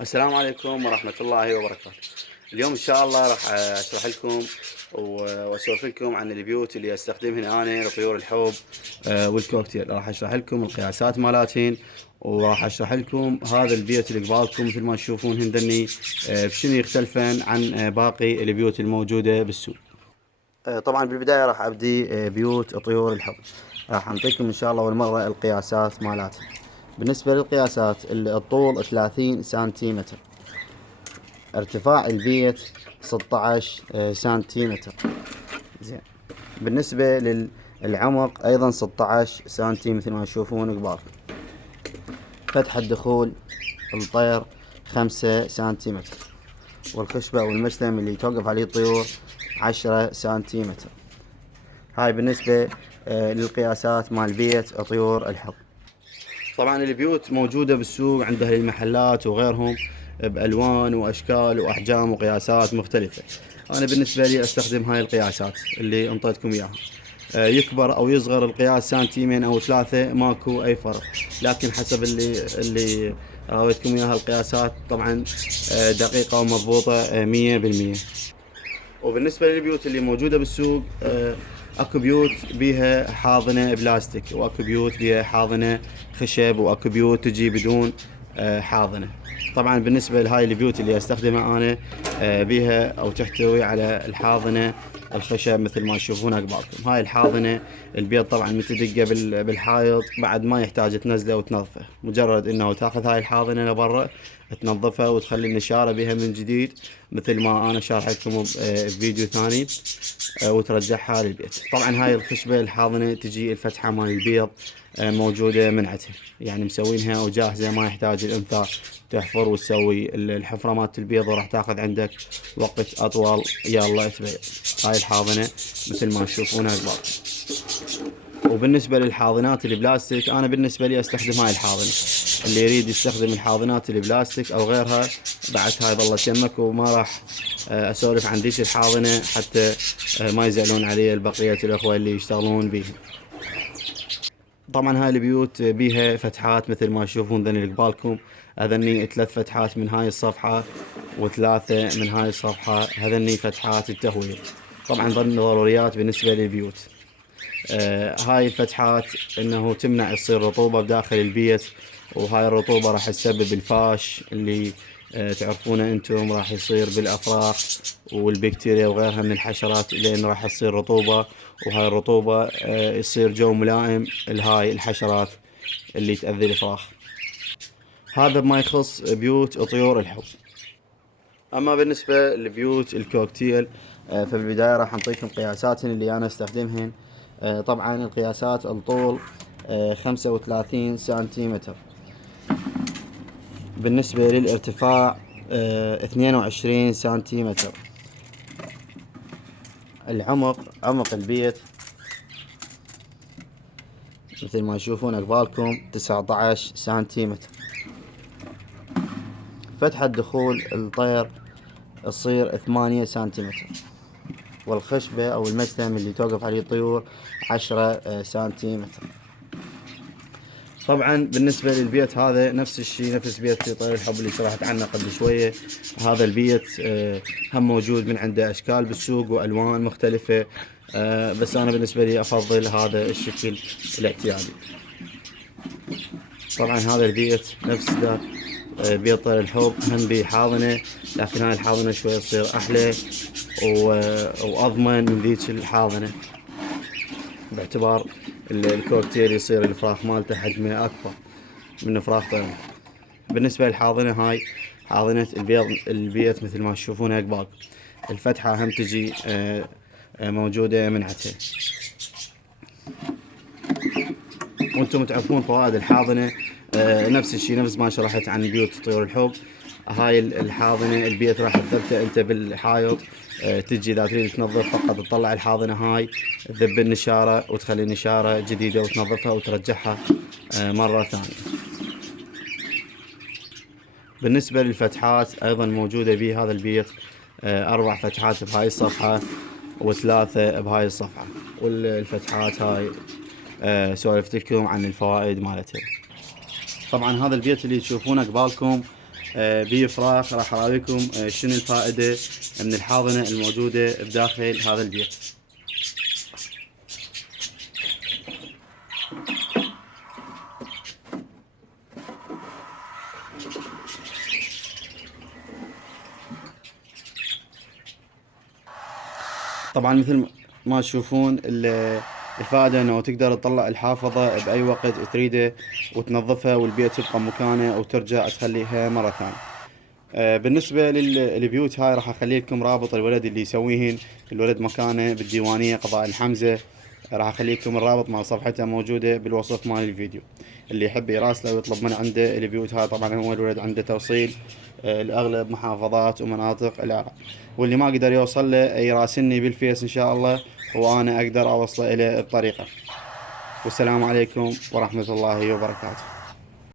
السلام عليكم ورحمة الله وبركاته. اليوم إن شاء الله راح أشرح لكم وأسولف لكم عن البيوت اللي أستخدمهن أنا لطيور الحب والكوكتيل. راح أشرح لكم القياسات مالاتهن، وراح أشرح لكم هذا البيت اللي قبالكم مثل ما تشوفون هندني بشنو يختلفن عن باقي البيوت الموجودة بالسوق. طبعا بالبداية راح أبدي بيوت طيور الحب. راح أعطيكم إن شاء الله أول مرة القياسات مالاتها. بالنسبة للقياسات، الطول 30 سنتيمتر، ارتفاع البيت 16 سنتيمتر. زين. بالنسبة للعمق أيضا 16 سنتي مثل ما تشوفون قبال. فتح الدخول الطير 5 سنتيمتر، والخشبة أو المسلم اللي توقف عليه الطيور 10 سنتيمتر. هاي بالنسبة للقياسات مال بيت طيور الحب. طبعا البيوت موجودة بالسوق عند أهل المحلات وغيرهم بألوان وأشكال وأحجام وقياسات مختلفة. أنا بالنسبة لي أستخدم هاي القياسات اللي انطيتكم إياها. يكبر أو يصغر القياس سنتيمين أو 3 ماكو أي فرق، لكن حسب اللي راويتكم إياها القياسات طبعا دقيقة ومضبوطة 100%. وبالنسبة للبيوت اللي موجودة بالسوق، اكو بيوت بيها حاضنة بلاستيك، واكو بيوت بيها حاضنة خشب، واكو بيوت تجي بدون حاضنة. طبعا بالنسبة لهاي البيوت اللي استخدمها انا بيها او تحتوي على الحاضنة الخشب مثل ما تشوفونها قبالكم. هاي الحاضنة البيض طبعا متدقة بالحائط، بعد ما يحتاج تنزله وتنظفه، مجرد انه تاخذ هاي الحاضنة لبرا تنظفها وتخلي النشارة بها من جديد مثل ما انا شارح لكم بفيديو ثاني، وترجعها للبيت. طبعا هاي الخشبة الحاضنة تجي الفتحة مال البيض موجودة منعتها، يعني مسوينها وجاهزة، ما يحتاج الانثى تحفر وتسوي الحفرة مالت البيض وراح تاخذ عندك وقت اطول. يلا تبيض. هاي الحاضنة مثل ما تشوفونها قبال. وبالنسبة للحاضنات البلاستيك، انا بالنسبة لي استخدم هاي الحاضنة. اللي يريد يستخدم الحاضنات البلاستيك او غيرها بعد هاي ظلت يمك، وما راح اسولف عن ذيك الحاضنة حتى ما يزعلون علي البقية الاخوة اللي يشتغلون بيها. طبعا هاي البيوت بيها فتحات مثل ما تشوفون ذني اللي قبالكم. هذني 3 فتحات من هاي الصفحة و3 من هاي الصفحة، هذني فتحات التهوية. طبعا ضروريات بالنسبة للبيوت. هاي الفتحات انه تمنع يصير رطوبة بداخل البيت، وهاي الرطوبة راح تسبب الفاش اللي تعرفونه انتم، راح يصير بالافراخ والبكتيريا وغيرها من الحشرات، لان راح تصير رطوبة، وهاي الرطوبة يصير جو ملائم لهاي الحشرات اللي تأذي الافراخ. هذا بما يخص بيوت طيور الحب. اما بالنسبة لبيوت الكوكتيل، فبالبداية راح انطيكم قياساتهن اللي انا استخدمهن. طبعا القياسات: الطول 35 سنتيمتر. بالنسبة للارتفاع 22 سنتيمتر. عمق البيت مثل ما تشوفون قبالكم 19 سنتيمتر. فتحة دخول الطير تصير 8 سنتيمتر، والخشبة او المسلم اللي توقف عليه الطيور 10 سنتيمتر. طبعا بالنسبة للبيت هذا نفس الشيء، نفس بيت طير الحب اللي شرحت عنه قبل شوية. هذا البيت هم موجود من عنده اشكال بالسوق والوان مختلفة، بس انا بالنسبة لي افضل هذا الشكل الاعتيادي. طبعا هذا البيت نفس ذاك بيت طير الحب، هم بحاضنة، لكن هاي الحاضنة شوي تصير احلى واضمن من ذيك الحاضنة، باعتبار الكوكتيل يصير الفراخ مالته حجمه اكبر من فراخ طير. بالنسبة للحاضنة، هاي حاضنة البيت مثل ما تشوفونها قبالكم. الفتحة هم تجي موجودة منعتها. وانتم تعرفون فوائد الحاضنة نفس الشيء، نفس ما شرحت عن بيوت طيور الحب. هاي الحاضنة البيت راح تثبته انت بالحائط، تجي اذا تريد تنظف فقط تطلع الحاضنة هاي، تذب النشارة وتخلي النشارة جديدة وتنظفها وترجعها مرة ثانية. بالنسبة للفتحات ايضا موجودة بهذا البيت 4 فتحات بهاي الصفحة و3 بهاي الصفحة. والفتحات هاي سولفت لكم عن الفوائد مالتها. طبعا هذا البيت اللي تشوفونه قبالكم بيه فراخ. راح اراويكم شنو الفائدة من الحاضنة الموجودة بداخل هذا البيت. طبعا مثل ما تشوفون الفائدة انه تقدر تطلع الحافظة باي وقت تريده وتنظفها والبيت يبقى مكانه وترجع تخليها مرة ثانية. بالنسبة للبيوت هاي راح اخلي لكم رابط الولد اللي يسويهن. الولد مكانه بالديوانية قضاء الحمزة. راح اخلي لكم الرابط مع صفحته موجودة بالوصف مال الفيديو. اللي يحب يراسله ويطلب من عنده البيوت هاي. طبعا هو الولد عنده توصيل لاغلب محافظات ومناطق العراق. واللي ما قدر يوصل له يراسلني بالفيس ان شاء الله وانا اقدر اوصله اليه بطريقة. والسلام عليكم ورحمة الله وبركاته.